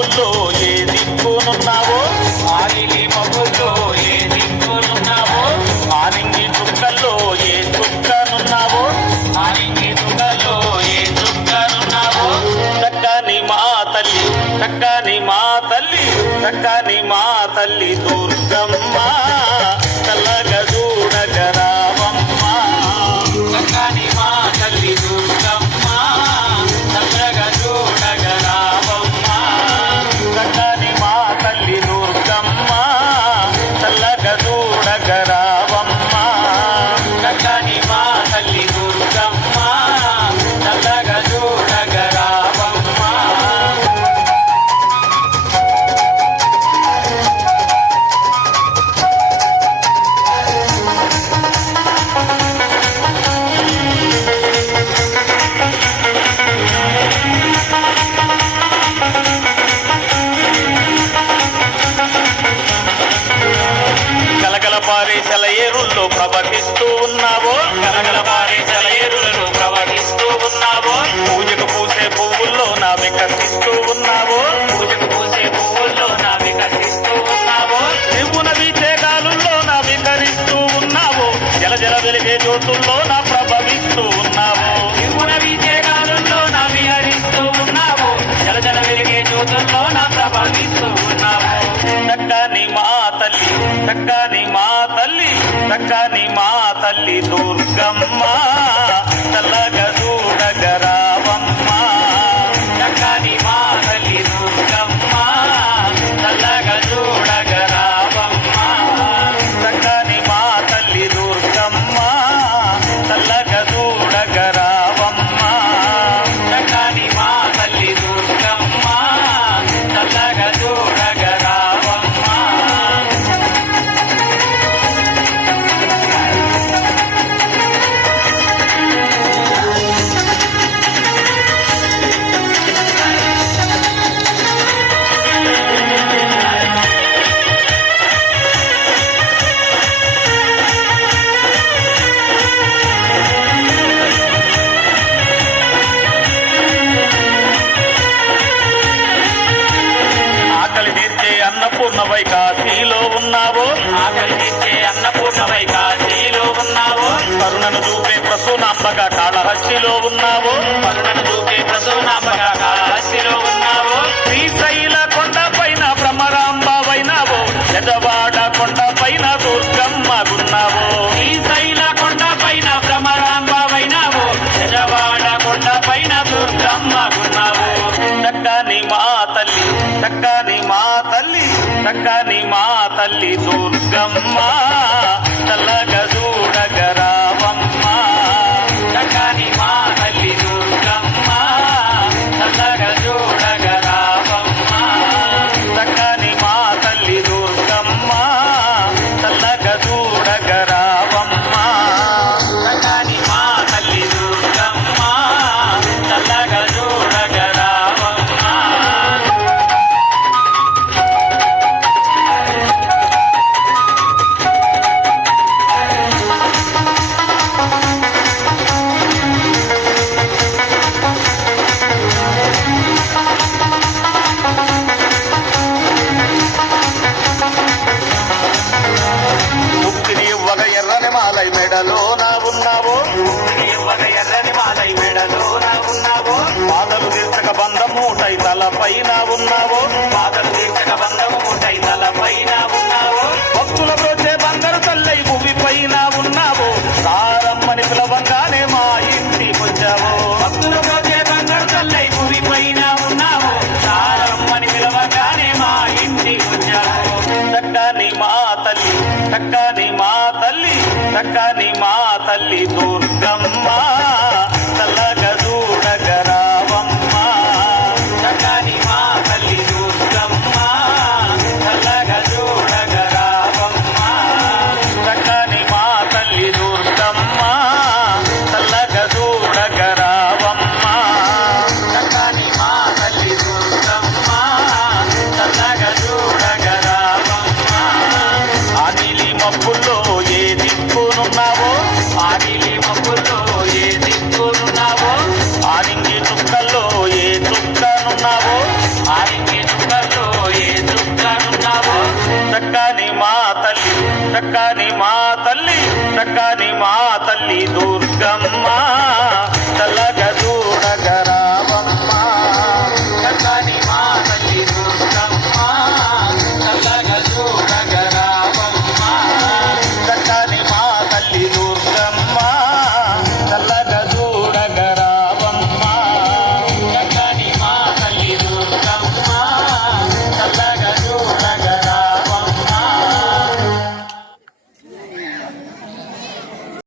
మబ్బుల్లో ఏ దిక్కునున్నావో, ఆగిలి మబ్బుల్లో ఏ దిక్కునున్నావో, ఆనింగి చుక్కల్లో ఏ చుక్కనున్నావో, ఆనింగి చుక్కల్లో ఏ చుక్కనున్నావో, చక్కని మా తల్లి, చక్కని మా తల్లి, చక్కని మా తల్లి దుర్గమ్మ, చల్లగా చూడగరావమ్మ. చక్కని మా తల్లి దుర్గమ్మ, చల్లగా చూడగరావమ్మ. చక్కని మా తల్లి దుర్గమ్మ, చల్లగా చూడగరావమ్మ. చక్కని మా తల్లి దుర్గమ్మ, చల్లగా చూడగరావమ్మ. గలగల పారే సెలయేరుల్లో ప్రవహిస్తూ ఉన్నావో, గలగల పారే సెలయేరులలో ప్రవహిస్తూ ఉన్నావో, పూజకు పూసే పువ్వుల్లో నా వికసిస్తూ ఉన్నావో, పూజకు పూసే పువ్వుల్లో నా వికసిస్తూ ఉన్నావో, నివ్వున వీచే గాలుల్లో నా వికరిస్తూ ఉన్నావో, జల జల వెలిగే జ్యోతుల్లో నా ప్రభవిస్తూ ఉన్నావో, నివ్వున వీచే గాలుల్లో నా విహరిస్తూ ఉన్నావో, జల జల వెలిగే జ్యోతుల్లో నా ప్రభవిస్తూ ఉన్నావో. చక్కని మా తల్లి, చక్కని మా తల్లి, చక్కని మా తల్లి దుర్గమ్మ, చల్లగా చూడగరావమ్మ. చక్కని మా తల్లి దుర్గమ్మ, చల్లగా చూడగరావమ్మ. చక్కని మా తల్లి దుర్గమ్మ, చల్లగా చూడగరావమ్మ. చక్కని మా తల్లి దుర్గమ్మ, చల్లగా చూడగరావమ్మ. ఆకలి తీర్చే అన్నపూర్ణవై కాశీలో ఉన్నావో, ఆకలి తీర్చే అన్నపూర్ణవై కాశీలో ఉన్నావో, కరుణను చూపే ప్రసూనాంబగా కాళహస్తిలో ఉన్నావో, కరుణను చూపే ప్రసూనాంబగా కాళహస్తిలో ఉన్నావో, శ్రీశైల కొండ పైన భ్రమరాంబవైనావో, యజవాడ కొండ పైన దుర్గమ్మగున్నావో, శ్రీశైల కొండ పైన భ్రమరాంబవైనావో, యజవాడ కొండ పైన దుర్గమ్మగున్నావో. చక్కని మా తల్లి, చక్కని మా తల్లి, చక్కని మా తల్లి దుర్గమ్మ, చల్లగా చూడగరావమ్మ. చక్కని మా తల్లి దుర్గమ్మ, చల్లగా చూడగరావమ్మ. చక్కని మా తల్లి దుర్గమ్మ, చల్లగా చూడగరావమ్మ. చక్కని మా తల్లి దుర్గమ్మ, చల్లగా చూడగరావమ్మ. ముక్తిని ఇవ్వగ ఎర్రని మాలై మెడలోన ఉన్నావో, ముక్తిని ఇవ్వగ ఎర్రని మాలై మెడలోన ఉన్నావో, బాధలు తీర్చక బంధమూటై తలపైన ఉన్నావో, బాధలు తీర్చక బంధమూటై తలపైన ఉన్నావో, భక్తుల బ్రోచే బంగారు తల్లై భూమి పైన ఉన్నావో, సారమ్మని పిలవంగానే మా ఇంటికొచ్చావో, భక్తుల బ్రోచే బంగారు తల్లై భూమి పైన ఉన్నావో, సారమ్మని పిలవంగానే మా ఇంటికొచ్చావో. చక్కని మా తల్లి, చక్కని మా తల్లి, చక్కని మా తల్లి దుర్గమ్మ, చల్లగా చూడగరావమ్మ. చక్కని మా తల్లి దుర్గమ్మ, చల్లగా చూడగరావమ్మ. చక్కని మా తల్లి దుర్గమ్మ, చల్లగా చూడగరావమ్మ. చక్కని మా తల్లి దుర్గమ్మ, చల్లగా చూడగరావమ్మ. ఆనిలి మబ్బుల్లో ఏ దిక్కునున్నావో, ఆనిలి మబ్బుల్లో ఏ దిక్కునున్నావో, ఆనింగి చుక్కల్లో ఏ చుక్కనున్నావో, ఆనింగి చుక్క చక్కని మా తల్లి దుర్గమ్మ